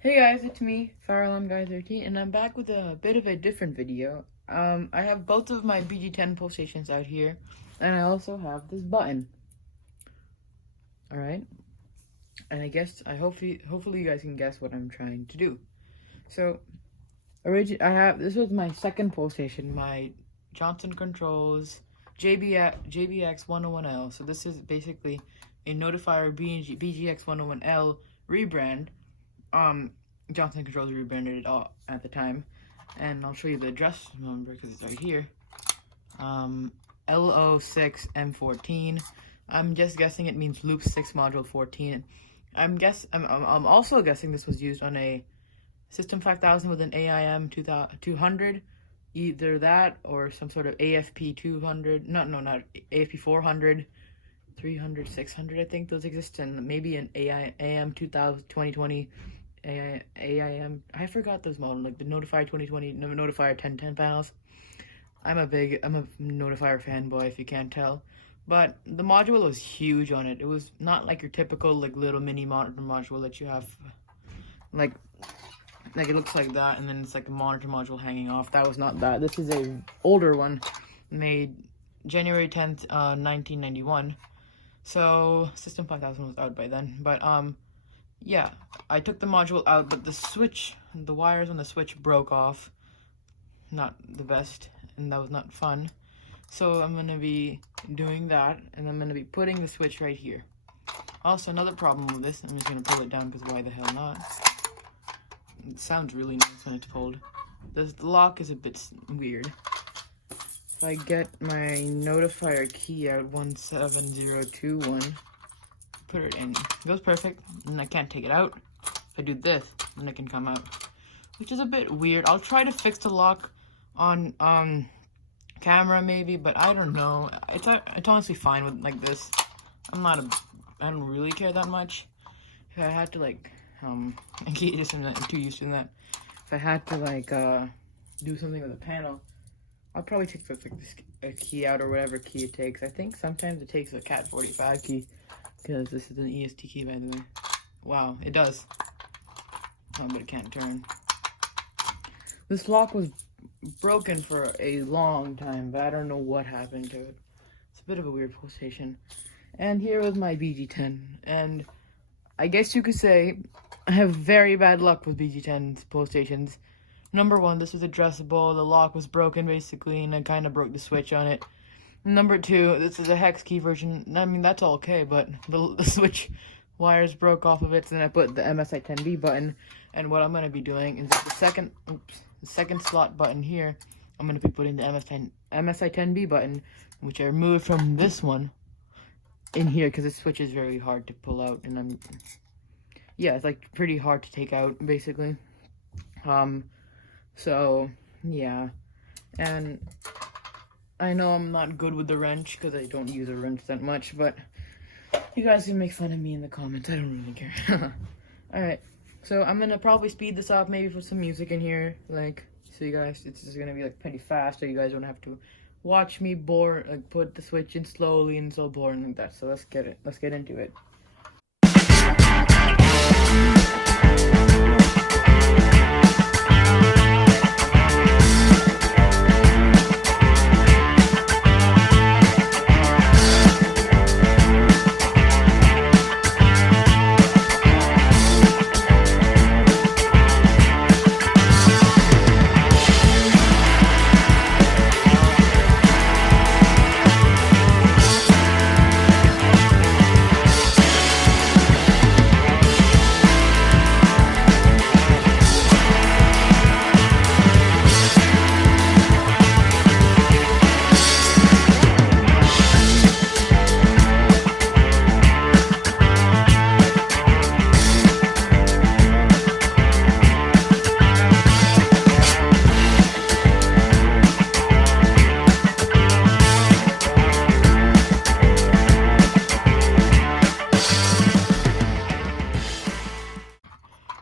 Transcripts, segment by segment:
Hey guys, it's me, FireAlarmGuy13, and I'm back with a bit of a different video. I have both of my BG10 pull stations out here, and I also have this button. Alright, and hopefully you guys can guess what I'm trying to do. So, this was my second pull station, my Johnson Controls JBX 101L. So this is basically a Notifier BGX 101L rebrand. Johnson Controls rebranded it all at the time, and I'll show you the address number because it's right here. LO6M14. I'm just guessing it means loop 6 module 14. I'm also guessing this was used on a System 5000 with an AIM 200, either that or some sort of AFP 200. Not AFP 400. 300, 600, I think those exist, and maybe an AM 2020 AIM. I forgot those models, like the Notifier 2020, Notifier 1010 panels. I'm a Notifier fanboy, if you can't tell. But the module was huge on it. It was not like your typical like little mini monitor module that you have, like it looks like that, and then it's like a monitor module hanging off. That was not that. This is a older one, made January 10th, 1991. So System 5000 was out by then, but yeah, I took the module out, but the wires on the switch broke off. Not the best, and that was not fun. So I'm gonna be doing that, and I'm gonna be putting the switch right here. Also, another problem with this, I'm just gonna pull it down because why the hell not? It sounds really nice when it's pulled. The lock is a bit weird. If I get my notifier key out, 17021, put it in, it goes perfect, and I can't take it out. If I do this, then it can come out, which is a bit weird. I'll try to fix the lock on camera maybe, but I don't know. It's honestly fine with like this. I don't really care that much. If I had to like, I'm too used to that. If I had to like do something with the panel, I'll probably take a key out or whatever key it takes. I think sometimes it takes a Cat 45 key, because this is an EST key, by the way. Wow, it does. Oh, but it can't turn. This lock was broken for a long time, but I don't know what happened to it. It's a bit of a weird pull station. And here was my BG10. And I guess you could say I have very bad luck with BG10's pull stations. Number one, this was addressable. The lock was broken, basically, and I kind of broke the switch on it. Number two, this is a hex key version. I mean, that's all okay, but the switch wires broke off of it, so then I put the MSI10B button. And what I'm going to be doing is that the second slot button here, I'm going to be putting the MSI10B button, which I removed from this one, in here, because the switch is very hard to pull out, and yeah, it's like pretty hard to take out, basically. So, yeah, and I know I'm not good with the wrench because I don't use a wrench that much, but you guys can make fun of me in the comments. I don't really care. Alright, so I'm gonna probably speed this up, maybe put some music in here, like, so you guys, it's just gonna be like pretty fast, so you guys don't have to watch me put the switch in slowly and so boring like that. So let's get into it.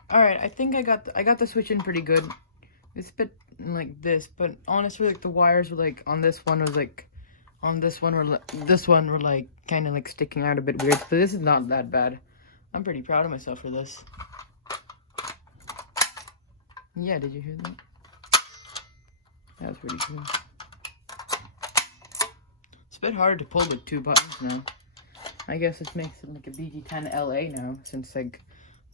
Alright, I think I got the switch in pretty good. It's a bit like this, but honestly, like the wires were like on this one were like kind of like sticking out a bit weird, but this is not that bad. I'm pretty proud of myself for this. Yeah, did you hear that? That was pretty cool. It's a bit hard to pull with 2 buttons now. I guess this makes it like a BG10 LA now, since like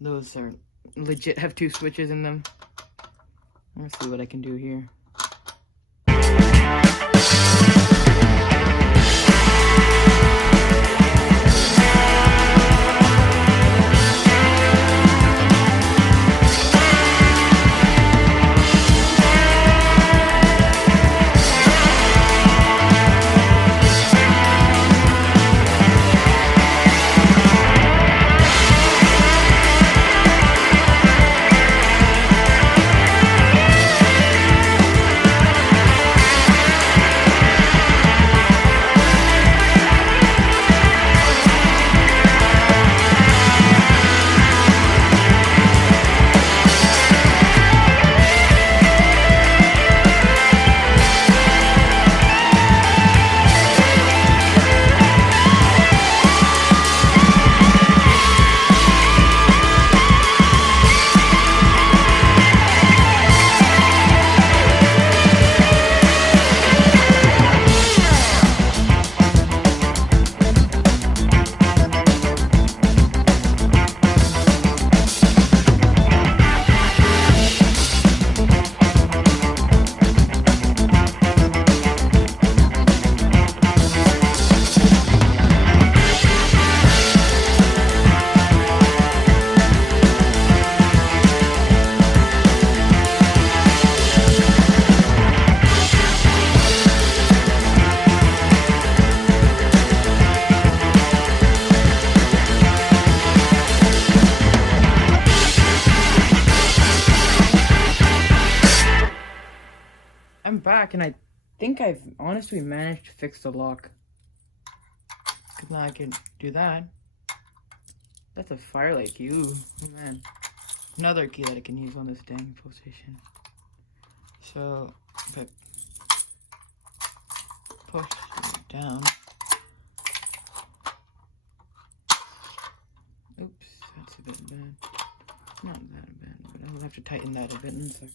those are legit have 2 switches in them. Let's see what I can do here. I'm back, and I think I've honestly managed to fix the lock. Cause now I can do that. That's a firelight key. Ooh, oh man. Another key that I can use on this dang PlayStation. So, if I push it down. Oops, that's a bit bad. Not that bad, but I'll have to tighten that a bit in a sec.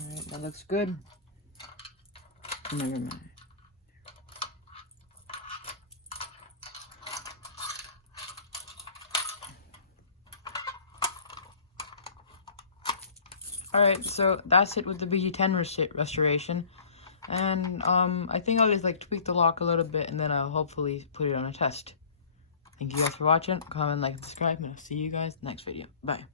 Alright, that looks good. Never mind. Alright, so that's it with the BG10 restoration. And I think I'll just like tweak the lock a little bit, and then I'll hopefully put it on a test. Thank you guys for watching. Comment, like, and subscribe, and I'll see you guys next video. Bye.